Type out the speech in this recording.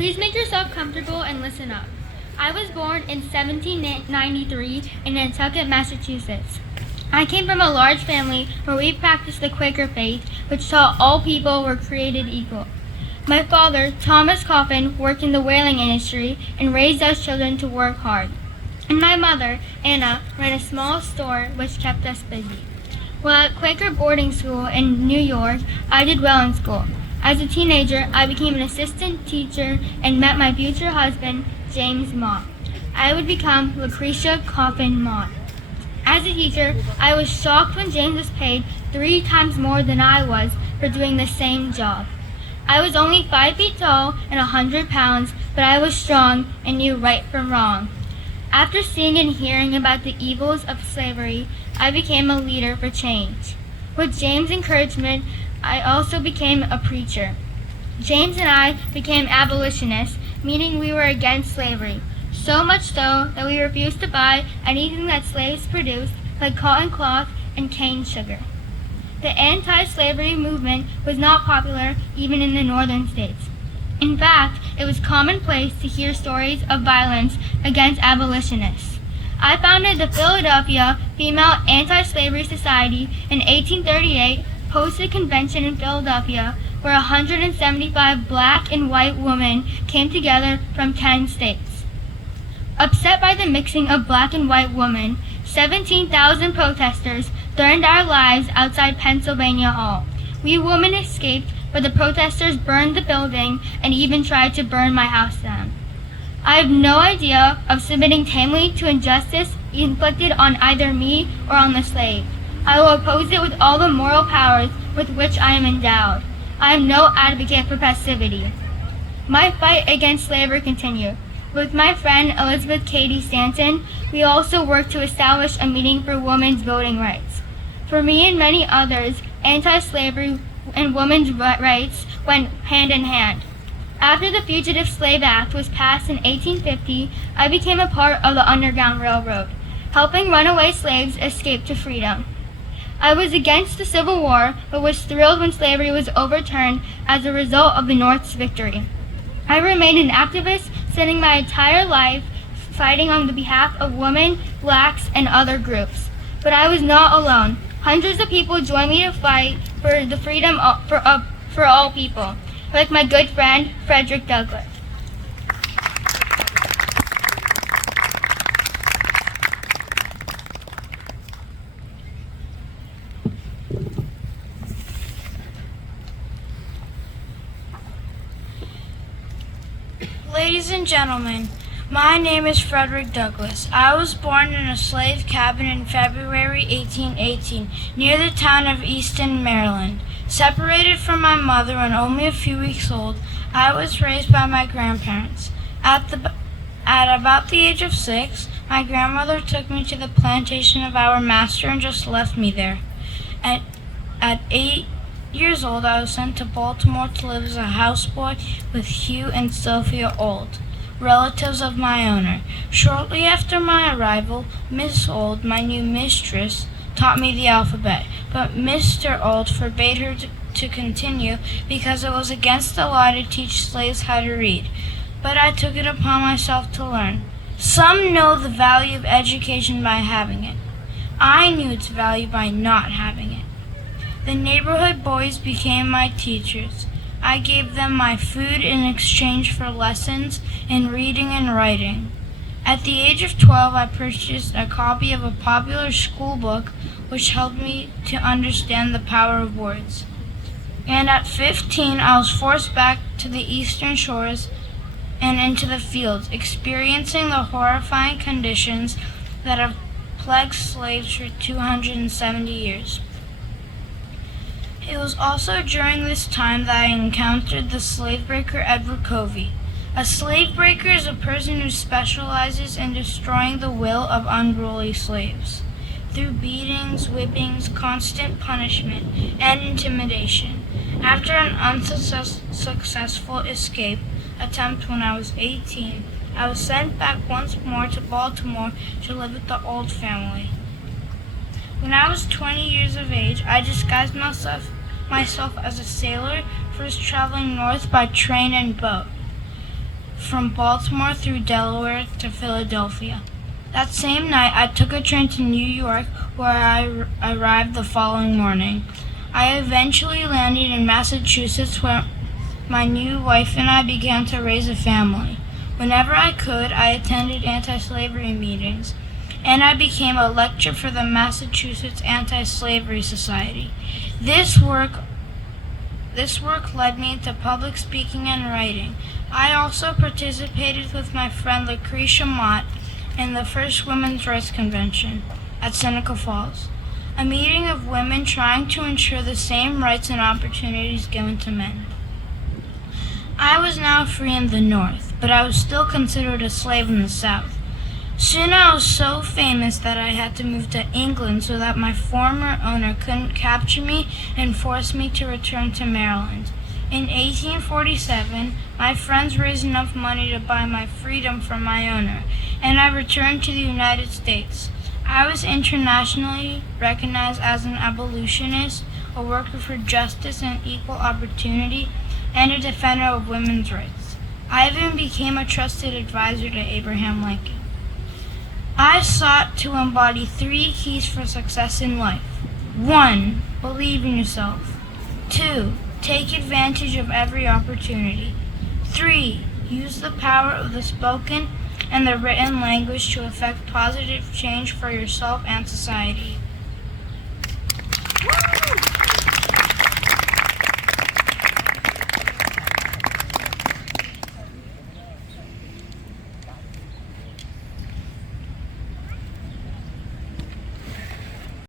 Please make yourself comfortable and listen up. I was born in 1793 in Nantucket, Massachusetts. I came from a large family where we practiced the Quaker faith, which taught all people were created equal. My father, Thomas Coffin, worked in the whaling industry and raised us children to work hard. And my mother, Anna, ran a small store which kept us busy. While at Quaker boarding school in New York, I did well in school. As a teenager, I became an assistant teacher and met my future husband, James Mott. I would become Lucretia Coffin Mott. As a teacher, I was shocked when James was paid 3 times more than I was for doing the same job. I was only 5 feet tall and 100 pounds, but I was strong and knew right from wrong. After seeing and hearing about the evils of slavery, I became a leader for change. With James' encouragement, I also became a preacher. James and I became abolitionists, meaning we were against slavery, so much so that we refused to buy anything that slaves produced, like cotton cloth and cane sugar. The anti-slavery movement was not popular even in the northern states. In fact, it was commonplace to hear stories of violence against abolitionists. I founded the Philadelphia Female Anti-Slavery Society in 1838, hosted a convention in Philadelphia where 175 black and white women came together from 10 states. Upset by the mixing of black and white women, 17,000 protesters threatened our lives outside Pennsylvania Hall. We women escaped, but the protesters burned the building and even tried to burn my house down. I have no idea of submitting tamely to injustice inflicted on either me or on the slave. I will oppose it with all the moral powers with which I am endowed. I am no advocate for passivity. My fight against slavery continued. With my friend Elizabeth Cady Stanton, we also worked to establish a meeting for women's voting rights. For me and many others, anti-slavery and women's rights went hand in hand. After the Fugitive Slave Act was passed in 1850, I became a part of the Underground Railroad, helping runaway slaves escape to freedom. I was against the Civil War, but was thrilled when slavery was overturned as a result of the North's victory. I remained an activist, spending my entire life fighting on the behalf of women, blacks, and other groups. But I was not alone. Hundreds of people joined me to fight for the freedom for all people, like my good friend, Frederick Douglass. Ladies and gentlemen, my name is Frederick Douglass. I was born in a slave cabin in February 1818, near the town of Easton, Maryland. Separated from my mother when only a few weeks old, I was raised by my grandparents. At about the age of 6, my grandmother took me to the plantation of our master and just left me there. At 8 years old, I was sent to Baltimore to live as a houseboy with Hugh and Sophia Old, relatives of my owner. Shortly after my arrival, Miss Old, my new mistress, taught me the alphabet, but Mr. Old forbade her to continue because it was against the law to teach slaves how to read. But I took it upon myself to learn. Some know the value of education by having it. I knew its value by not having it. The neighborhood boys became my teachers. I gave them my food in exchange for lessons in reading and writing. At the age of 12, I purchased a copy of a popular school book which helped me to understand the power of words. And at 15, I was forced back to the eastern shores and into the fields, experiencing the horrifying conditions that have plagued slaves for 270 years. It was also during this time that I encountered the slave breaker Edward Covey. A slave breaker is a person who specializes in destroying the will of unruly slaves through beatings, whippings, constant punishment, and intimidation. After an unsuccessful escape attempt when I was 18, I was sent back once more to Baltimore to live with the Old family. When I was 20 years of age, I disguised myself as a sailor, first traveling north by train and boat. from Baltimore through Delaware to Philadelphia. That same night, I took a train to New York, where I arrived the following morning. I eventually landed in Massachusetts, where my new wife and I began to raise a family. Whenever I could, I attended anti-slavery meetings, and I became a lecturer for the Massachusetts Anti-Slavery Society. This work led me into public speaking and writing. I also participated with my friend Lucretia Mott in the first Women's Rights Convention at Seneca Falls, a meeting of women trying to ensure the same rights and opportunities given to men. I was now free in the North, but I was still considered a slave in the South. Soon I was so famous that I had to move to England so that my former owner couldn't capture me and force me to return to Maryland. In 1847, my friends raised enough money to buy my freedom from my owner, and I returned to the United States. I was internationally recognized as an abolitionist, a worker for justice and equal opportunity, and a defender of women's rights. I even became a trusted advisor to Abraham Lincoln. I sought to embody 3 keys for success in life. 1. Believe in yourself. 2. Take advantage of every opportunity. 3. Use the power of the spoken and the written language to effect positive change for yourself and society.